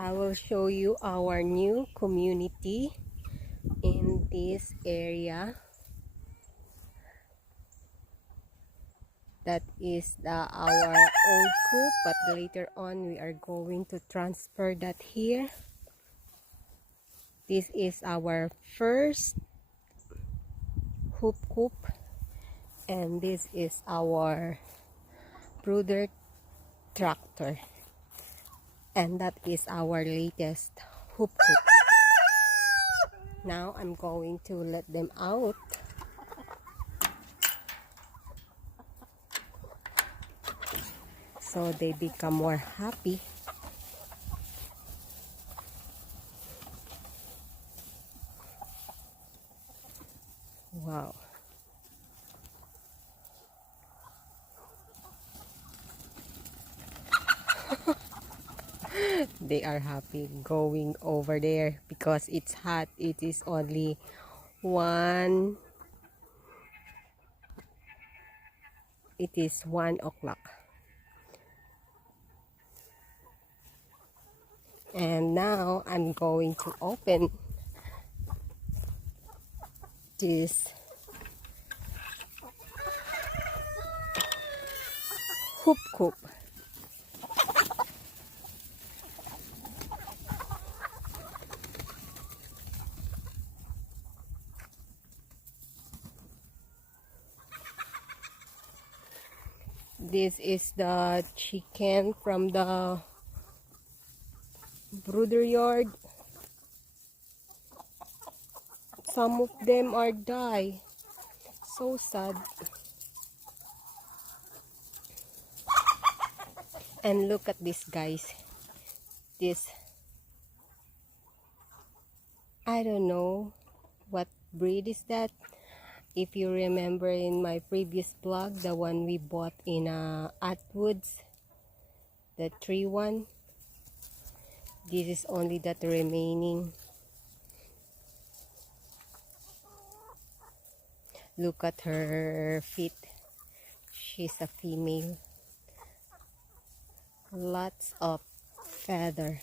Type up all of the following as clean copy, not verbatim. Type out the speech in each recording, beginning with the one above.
I will show you our new community in this area. That is our old coop, but later on we are going to transfer that here. This is our first hoop coop, and this is our brooder tractor, and that is our latest hoop coop. Now I'm going to let them out. So they become more happy. Wow. They are happy going over there because it's hot. It is only 1 o'clock. And now I'm going to open this hoop coop. This is the chicken from the brooder yard. Some of them are die. So sad. And look at this, guys. This, I don't know what breed is that. If you remember in my previous vlog, the one we bought in Atwoods, the tree one, this is only that remaining. Look at her feet. She's a female. Lots of feather.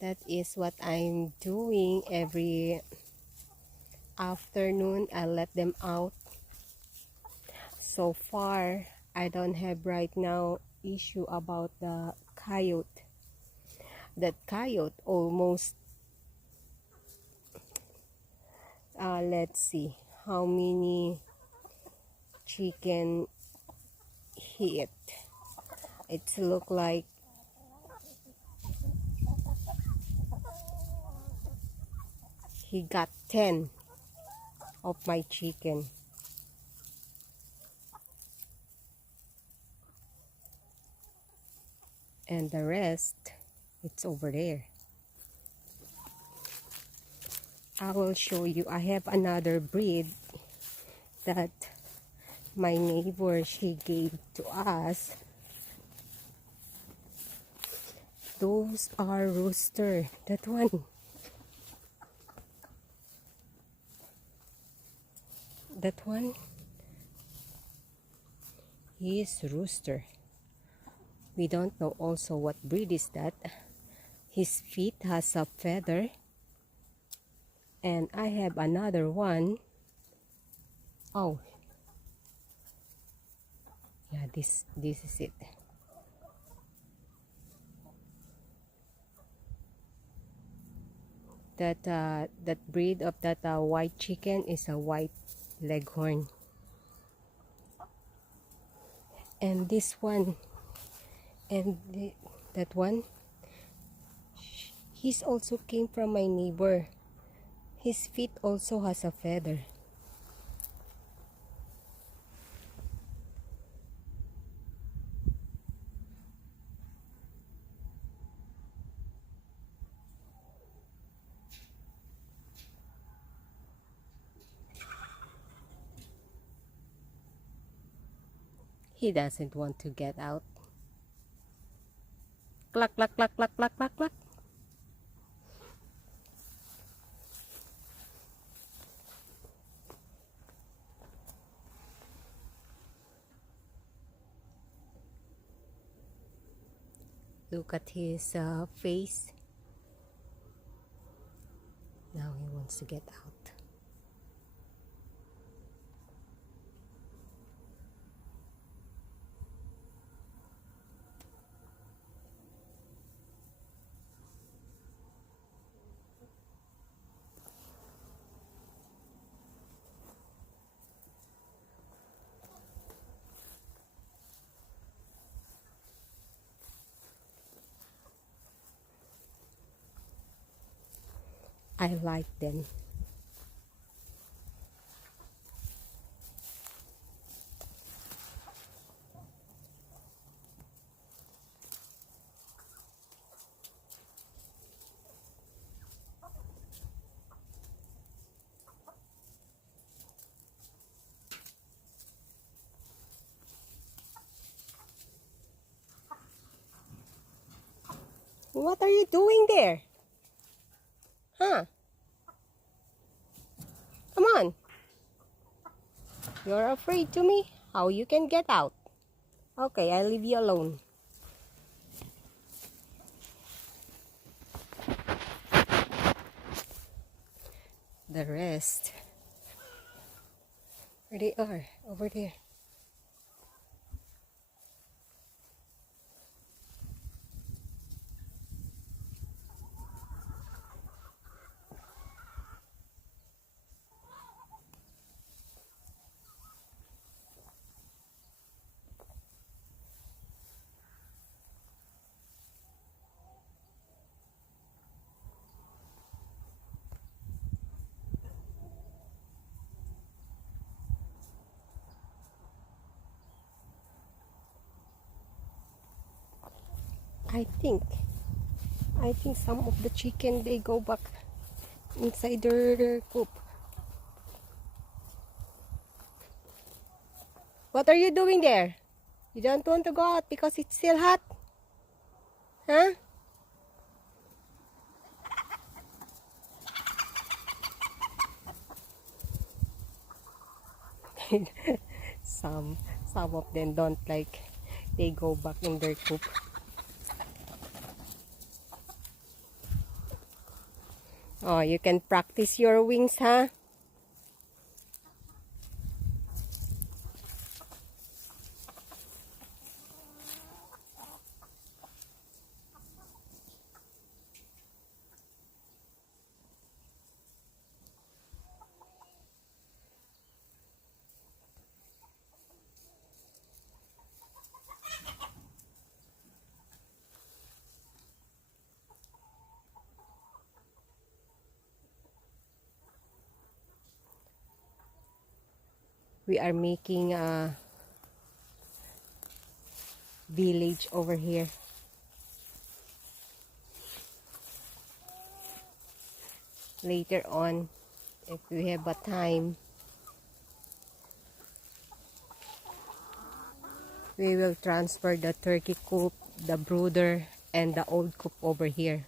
That is what I'm doing every afternoon. I let them out. So far, I don't have right now issue about the coyote. That coyote almost, let's see how many chicken he ate. It look like he got 10 of my chicken. And the rest, it's over there. I will show you. I have another breed that my neighbor, she gave to us. Those are rooster. That one. That one is rooster. We don't know also what breed is that. His feet has a feather. And I have another one. Oh. Yeah, this is it. That breed of that white chicken is a white leghorn. And this one and that one, he's also came from my neighbor. His feet also has a feather. He doesn't want to get out. Cluck, cluck, cluck, cluck, cluck, cluck, cluck. Look at his face. Now he wants to get out. I like them. What are you doing there? Huh? Come on. You're afraid to me? How you can get out? Okay, I'll leave you alone. The rest, where they are, over there. I think some of the chicken, they go back inside their coop. What are you doing there? You don't want to go out because it's still hot? Huh? some some of them don't like, they go back in their coop. Oh, you can practice your wings, huh? We are making a village over here. Later on, if we have a time, we will transfer the turkey coop, the brooder, and the old coop over here.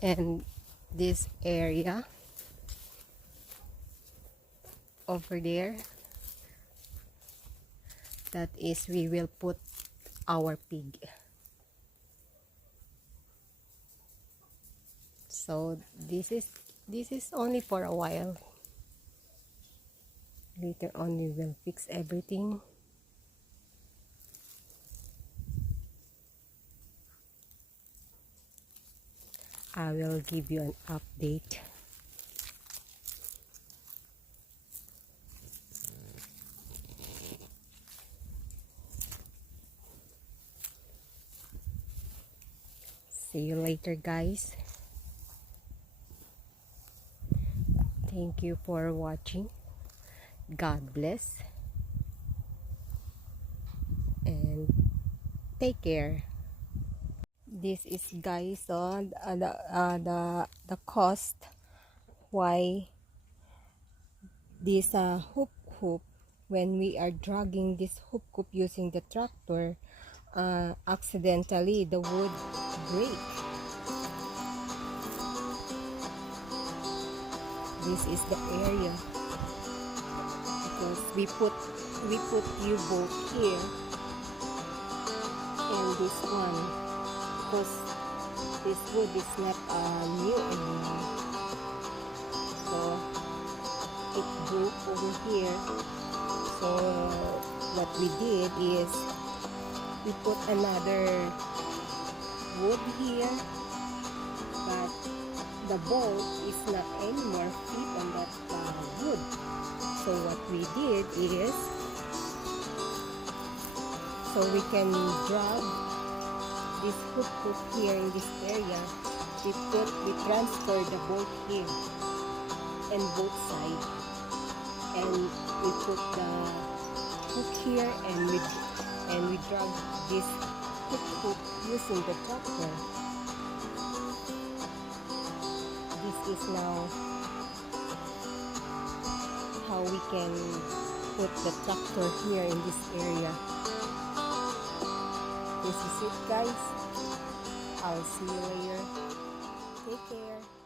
And this area over there, that is, we will put our pig. So this is only for a while. Later on we will fix everything. I will give you an update. See you later, guys. Thank you for watching. God bless. And take care. This is, guys, the cost why this hoop when we are dragging this hoop coop using the tractor, accidentally the wood break. This is the area because we put U-bolt here and this one because this wood is not new anymore, so it broke over here. So what we did is we put another wood here, but the bolt is not anymore fit on that wood. So what we did is, so we can drag this hook here in this area, we transfer the bolt here and both sides, and we put the hook here and we drag this hook using the tractor. This is now how we can put the tractor here in this area. This is it, guys. I'll see you later. Take care.